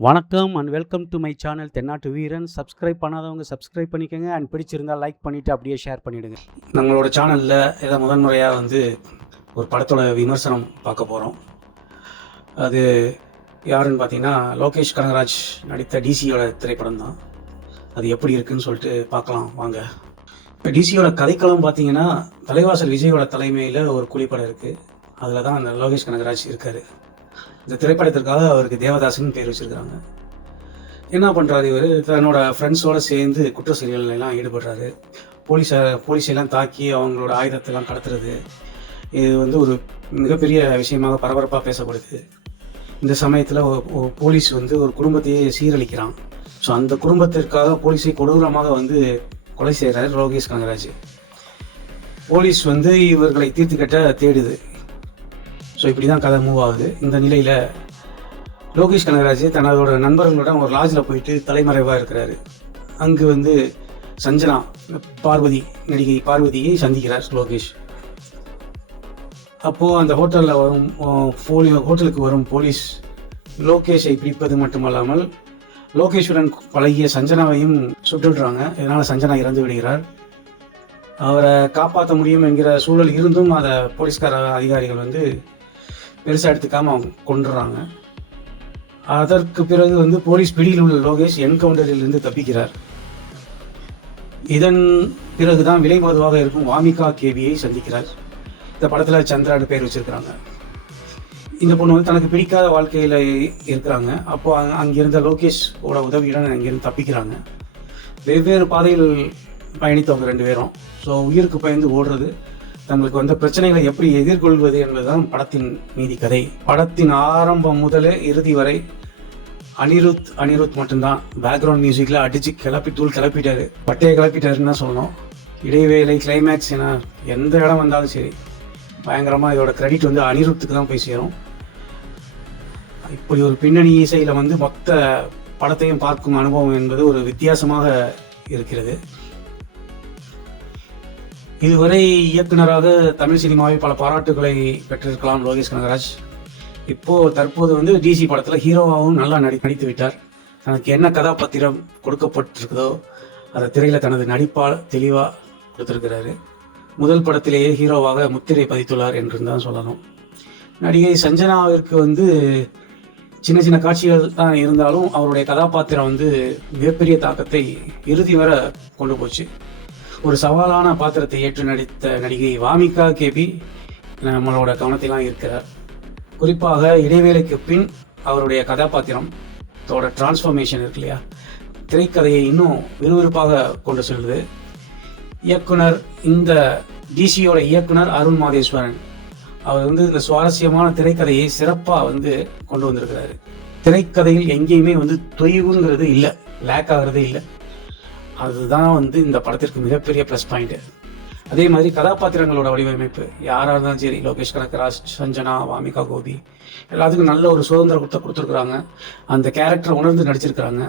வணக்கம் and welcome to my channel தென்னாட்டு வீரன். சப்ஸ்கிரைப் பண்ணாதவங்க சப்ஸ்கிரைப் பண்ணிக்கோங்க அண்ட் பிடிச்சிருந்தால் லைக் பண்ணிவிட்டு அப்படியே ஷேர் பண்ணிவிடுங்க. நம்மளோட சேனலில் இதை முதன்முறையாக ஒரு படத்தோட விமர்சனம் பார்க்க போகிறோம். அது யாருன்னு பார்த்தீங்கன்னா லோகேஷ் கனகராஜ் நடித்த டிசியோட திரைப்படம் தான். அது எப்படி இருக்குன்னு சொல்லிட்டு பார்க்கலாம் வாங்க. இப்போ டிசியோட கதைக்களம் பார்த்தீங்கன்னா தலைவாசல் விஜயோட தலைமையில் ஒரு குழிப்படம் இருக்குது. அதில் தான் அந்த லோகேஷ் கனகராஜ் இருக்கார். இந்த திரைப்படத்திற்காக அவருக்கு தேவதாசன் பேர் வச்சுருக்காங்க. என்ன பண்ணுறாரு, இவர் தன்னோட ஃப்ரெண்ட்ஸோடு சேர்ந்து குற்ற செயல்களெல்லாம் ஈடுபடுறாரு. போலீஸெல்லாம் தாக்கி அவங்களோட ஆயுதத்தெல்லாம் கடத்துறது, இது ஒரு மிகப்பெரிய விஷயமாக பரபரப்பாக பேசப்படுது. இந்த சமயத்தில் போலீஸ் ஒரு குடும்பத்தையே சீரழிக்கிறான். ஸோ அந்த குடும்பத்திற்காக போலீஸை கொடூரமாக கொலை செய்கிறார் லோகேஷ் கனகராஜ். போலீஸ் இவர்களை தீர்த்து கட்ட தேடுது. ஸோ இப்படி தான் கதை மூவ் ஆகுது. இந்த நிலையில் லோகேஷ் கனகராஜ் தன்னோட நண்பர்களோட ஒரு லாட்ஜில் போயிட்டு தலைமறைவாக இருக்கிறாரு. அங்கு சஞ்சனா நடிகை பார்வதியை சந்திக்கிறார் லோகேஷ். அப்போது அந்த ஹோட்டலுக்கு வரும் போலீஸ் லோகேஷை பிடிப்பது மட்டுமல்லாமல் லோகேஷுடன் பழகிய சஞ்சனாவையும் சுட்டுடுறாங்க. இதனால் சஞ்சனா இறந்து விடுகிறார். அவரை காப்பாற்ற முடியும் என்கிற சூழல் இருந்தும் அதை போலீஸ்கார அதிகாரிகள் பெருசாக எடுத்துக்காமல் அவங்க கொண்டுறாங்க. அதற்கு பிறகு போலீஸ் பிடியில் உள்ள லோகேஷ் என்கவுண்டரிலிருந்து தப்பிக்கிறார். இதன் பிறகுதான் விலை மதுவாக இருக்கும் வாமிகா கேபியை சந்திக்கிறார். இந்த படத்தில் சந்திரான்னு பேர் வச்சிருக்கிறாங்க. இந்த பொண்ணு தனக்கு பிடிக்காத வாழ்க்கையில் இருக்கிறாங்க. அப்போது அங்கிருந்த லோகேஷோட உதவியுடன் அங்கிருந்து தப்பிக்கிறாங்க. வெவ்வேறு பாதையில் பயணித்தவங்க ரெண்டு பேரும். ஸோ உயிருக்கு பயந்து ஓடுறது, தங்களுக்கு வந்த பிரச்சனைகளை எப்படி எதிர்கொள்வது என்பதுதான் படத்தின் மீதி கதை. படத்தின் ஆரம்பம் முதலே இறுதி வரை அனிருத் மட்டும்தான் பேக்ரவுண்ட் மியூசிக்கில் அடித்து கிளப்பிட்டாரு. பட்டையை கிளப்பிட்டாருன்னு தான் சொல்லணும். இடைவேளை, கிளைமேக்ஸ் என எந்த இடம் வந்தாலும் சரி பயங்கரமாக இதோட கிரெடிட் அனிருத்துக்கு தான் போய் சேரும். இப்படி ஒரு பின்னணி இசையில் மொத்த படத்தையும் பார்க்கும் அனுபவம் என்பது ஒரு வித்தியாசமாக இருக்கிறது. இதுவரை இயக்குனராக தமிழ் சினிமாவில் பல பாராட்டுகளை பெற்றிருக்கலாம் லோகேஷ் கனகராஜ். தற்போது டிசி படத்தில் ஹீரோவாகவும் நல்லா நடித்து விட்டார். தனக்கு என்ன கதாபாத்திரம் கொடுக்கப்பட்டிருக்குதோ அதை திரையில் தனது நடிப்பால் தெளிவாக கொடுத்துருக்கிறாரு. முதல் படத்திலேயே ஹீரோவாக முத்திரை பதித்துள்ளார் என்று தான் சொல்லணும். நடிகை சஞ்சனாவிற்கு சின்ன சின்ன காட்சிகள் தான் இருந்தாலும் அவருடைய கதாபாத்திரம் மிகப்பெரிய தாக்கத்தை இறுதி வரை கொண்டு போச்சு. ஒரு சவாலான பாத்திரத்தை ஏற்று நடித்த நடிகை வாமிகா கேபி நம்மளோட கவனத்திலாம் இருக்கிறார். குறிப்பாக இடைவேளைக்கு பின் அவருடைய கதாபாத்திரத்தோட டிரான்ஸ்ஃபர்மேஷன் இருக்கு இல்லையா, திரைக்கதையை இன்னும் விறுவிறுப்பாக கொண்டு செல்லுது. இந்த டிசியோட இயக்குனர் அருண் மாதேஸ்வரன் அவர் இந்த சுவாரஸ்யமான திரைக்கதையை சிறப்பாக கொண்டு வந்திருக்கிறாரு. திரைக்கதையில் எங்கேயுமே தொய்வுங்கிறது இல்லை, லேக் ஆகிறதே இல்லை. அதுதான் இந்த படத்திற்கு மிகப்பெரிய ப்ளஸ் பாயிண்ட். அதே மாதிரி கதாபாத்திரங்களோட வடிவமைப்பு யாராக இருந்தாலும் சரி, லோகேஷ் கனகராஜ், சஞ்சனா, வாமிகா கோபி எல்லாத்துக்கும் நல்ல ஒரு சுதந்திரம் கொடுத்துருக்குறாங்க. அந்த கேரக்டரை உணர்ந்து நடிச்சிருக்கிறாங்க.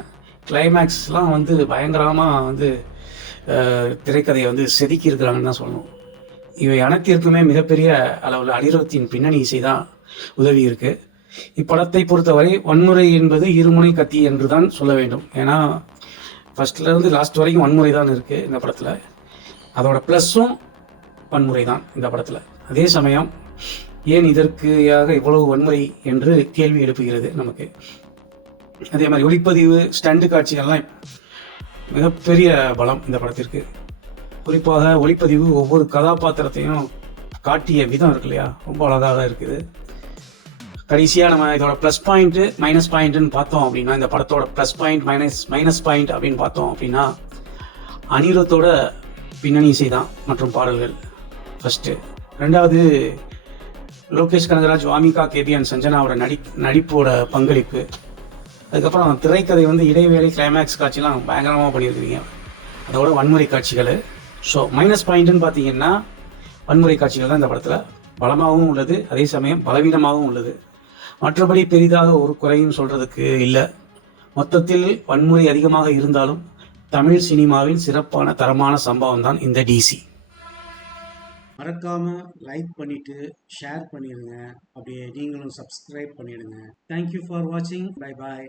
கிளைமேக்ஸ்லாம் பயங்கரமாக திரைக்கதையை செதுக்கி இருக்கிறாங்கன்னு தான் சொல்லணும். இவை அனைத்திற்குமே மிகப்பெரிய அளவில் அனிருத்தின் பின்னணி இசை தான் உதவி இருக்கு. இப்படத்தை பொறுத்தவரை வன்முறை என்பது இருமுனை கத்தி என்று தான் சொல்ல வேண்டும். ஏன்னா ஃபர்ஸ்ட்லேருந்து லாஸ்ட் வரைக்கும் வன்முறை தான் இருக்குது இந்த படத்தில். அதோட ப்ளஸ்ஸும் வன்முறை தான் இந்த படத்தில். அதே சமயம் ஏன் இதற்காக இவ்வளவு வன்முறை என்று கேள்வி எழுப்புகிறது நமக்கு. அதே மாதிரி ஒளிப்பதிவு, ஸ்டண்ட் காட்சிகள்லாம் மிகப்பெரிய பலம் இந்த படத்திற்கு. குறிப்பாக ஒளிப்பதிவு ஒவ்வொரு கதாபாத்திரத்தையும் காட்டிய விதம் இருக்கு இல்லையா, ரொம்ப அழகாக இருக்குது. கடைசியாக நம்ம இதோட ப்ளஸ் பாயிண்ட்டு மைனஸ் பாயிண்ட்டுன்னு பார்த்தோம் அப்படின்னா, இந்த படத்தோட ப்ளஸ் பாயிண்ட் மைனஸ் பாயிண்ட் அப்படின்னு பார்த்தோம் அப்படின்னா, அனிருத்தோட பின்னணி இசை தான் மற்றும் பாடல்கள் ஃபஸ்ட்டு. ரெண்டாவது லோகேஷ் கனகராஜ், வாமிகா கேபி அண்ட் சஞ்சனாவோட நடிப்போட பங்களிப்பு. அதுக்கப்புறம் திரைக்கதை இடைவேளை, கிளைமேக்ஸ் காட்சிலாம் பயங்கரமாக பண்ணியிருக்கிறீங்க. அதோட வன்முறை காட்சிகள். ஸோ மைனஸ் பாயிண்ட்டுன்னு பார்த்தீங்கன்னா வன்முறை காட்சிகள் தான் இந்த படத்தில் பலமாகவும் உள்ளது, அதே சமயம் பலவீனமாகவும் உள்ளது. மற்றபடி பெரிதாக ஒரு குறையும் சொல்றதுக்கு இல்லை. மொத்தத்தில் வன்முறை அதிகமாக இருந்தாலும் தமிழ் சினிமாவில் சிறப்பான தரமான சம்பவம் தான் இந்த டிசி. மறக்காம லைக் பண்ணிட்டு ஷேர் பண்ணிடுங்க. அப்படியே நீங்களும் சப்ஸ்கிரைப் பண்ணிடுங்க. தேங்க்யூ ஃபார் வாட்சிங். Bye bye.